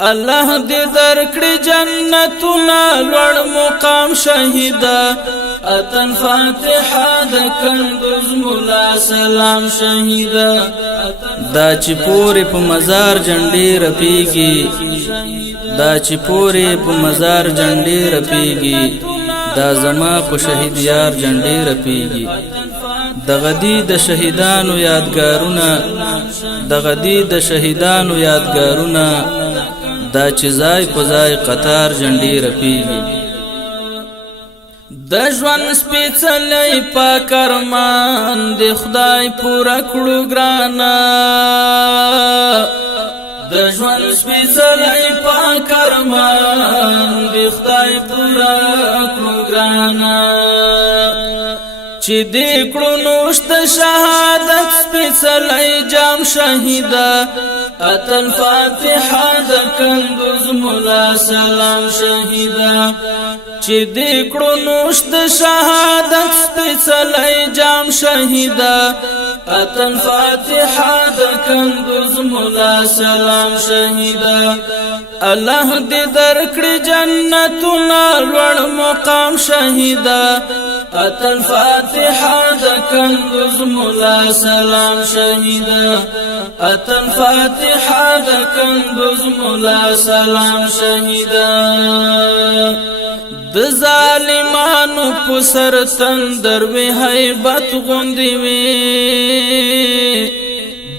الله دې درکړي جنتونه لوړ مقام شهیدا اتن فاتحه د کندوز مولا سلام شهیدا دا چې پورې په مزار جنډې رپیږي دا چې پورې په مزار جنډې رپیږي دا زما په شهید یار جنډې رپیږي د غدی د شهیدانو یادګارونه د غدی د شهیدانو یادګارونه دا چې ځای په ځای قطار جنډې رپیږي د ژوند سپېڅلی پاک ارمان د خدای پوره کړو ګرانه د ژوند سپېڅلی پاک ارمان د خدای پوره کړو ګرانه چې دې کړو نوشت شهادت سپېڅلی جام شهیدا اتن فاتحه د کندوز مولا سلام شهیدا چې دې کړو نوشت شهادت سپېڅلی جام شهیدا اتن فاتحه د کندوز مولا سلام شهیدا الله دې درکړي جنتونه لوړ مقام شهیدا اتن فاتحه د کندوز مولا سلام شهیدا اتن فاتحه د کندوز مولا سلام شهیدا د ظالمانو په سر تندر وی هیبت غوندې وی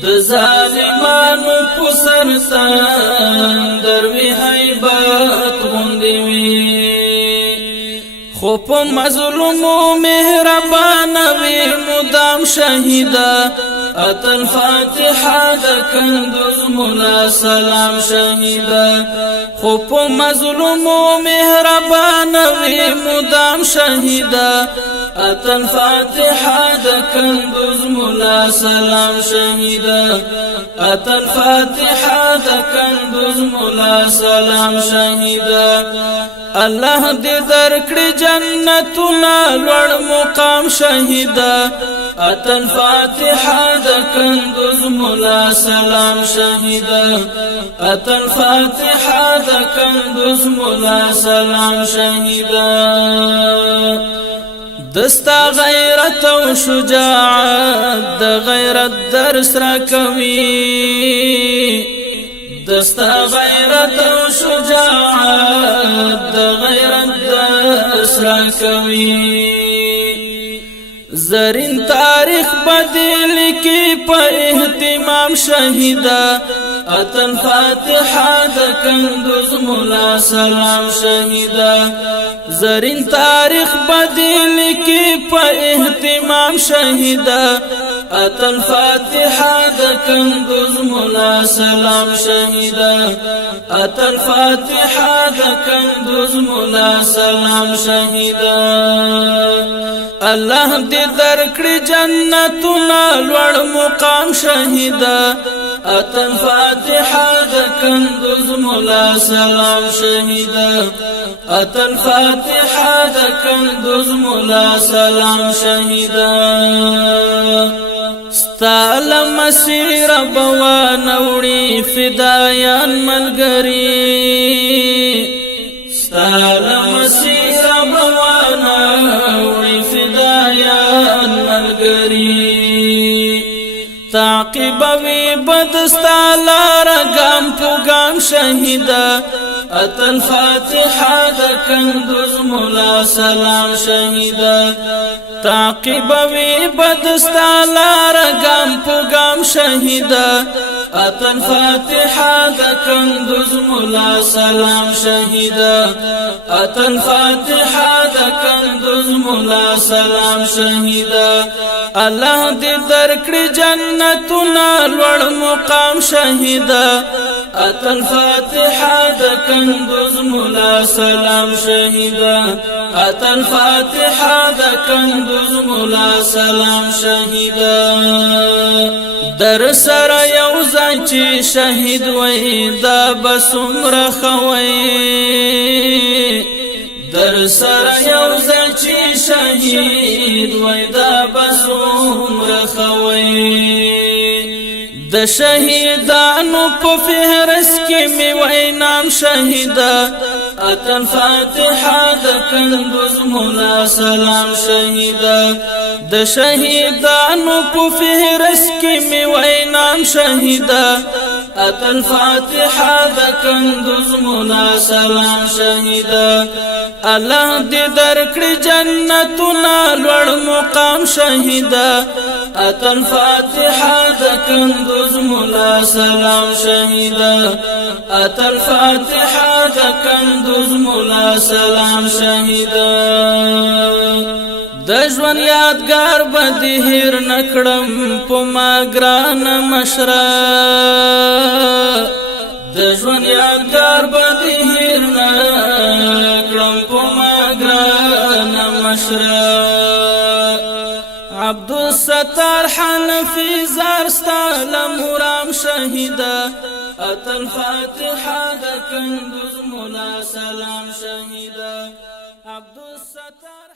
د ظالمانو په سر تندر وی هیبت غوندې وی خو په مظلومو مهربان وی مدام شهیدا اتن فاتحه د کندوز مولا سلام شهیدا خو په مظلومو مهربان وی مدام شهیدا اتن فاتحه د کندوز مولا سلام شهیدا اتن فاتحه د کندوز مولا سلام شهیدا الله دې درکړي جنتونه لوړ مقام شهیدا اتن فاتحه د کندوز مولا سلام شهیدا اتن فاتحه د کندوز مولا سلام شهیدا دستا غیرت او شجاعت د غیرت درس را کوي دستا غیرت او شجاعت د غیرت درس را کوي زرین تاریخ بدل کی په اهتمام شهیدا اتن فاتحه د کندوز مولا سلام شهیدا زرین تاریخ بدل کی په اهتمام شهیدا اتن فاتحه د کندوز مولا سلام شهیدا اتن فاتحه د کندوز مولا سلام شهیدا الله دې درکړي جنتونه لوړ مقام شهیدا اتن فاتحه د کندوز مولا سلام شهیدا اتن فاتحه د کندوز مولا سلام شهیدا ستال مسیر بوان وړي فدایان ملګری ستال مسیر بوان وړي فدایان ملګری تعقیب وی بدستا لار ګام په ګام شهیدا اتن فاتحه د کندوز مولا سلام شهیدا تعقیب وی بدستا لار ګام په ګام شهیدا اتن فاتحه د کندوز مولا سلام شهیدا اتن فاتحه د کندوز مولا سلام شهیدا الله دې درکړي جنتونه لوړ مقام شهیدا اتن فاتحه د کندوز مولا سلام شهیدا اتن فاتحه د کندوز مولا سلام شهیدا در سره یو ځای چې شهید وای دا بسمره خوي در سره یو ځای چې شهید وای دا بسمره خوي د شهیدانو په فهرست کې می وای نام شهیدا اتن فاتحه د کندوز مولا سلام شهیدا د شهیدانو په فهرست کې می وای نام شهیدا اتن فاتحه د کندوز مولا سلام شهیدا الله دې درکړي جنتونه لوړ مقام شهیدا اتن فاتحه د کندوز مولا سلام شهیدا اتن فاتحه د کندوز مولا سلام شهیدا د ژوند یادګار به دې هیر نکړم په ما ګران مشره د ژوند یادګار به دې هیر نکړم په ما ګران مشره عبدالستار حنفی زارستا لمرام شهیدا اتن فاتحه د کندوز مولا سلام شهیدا عبدالستار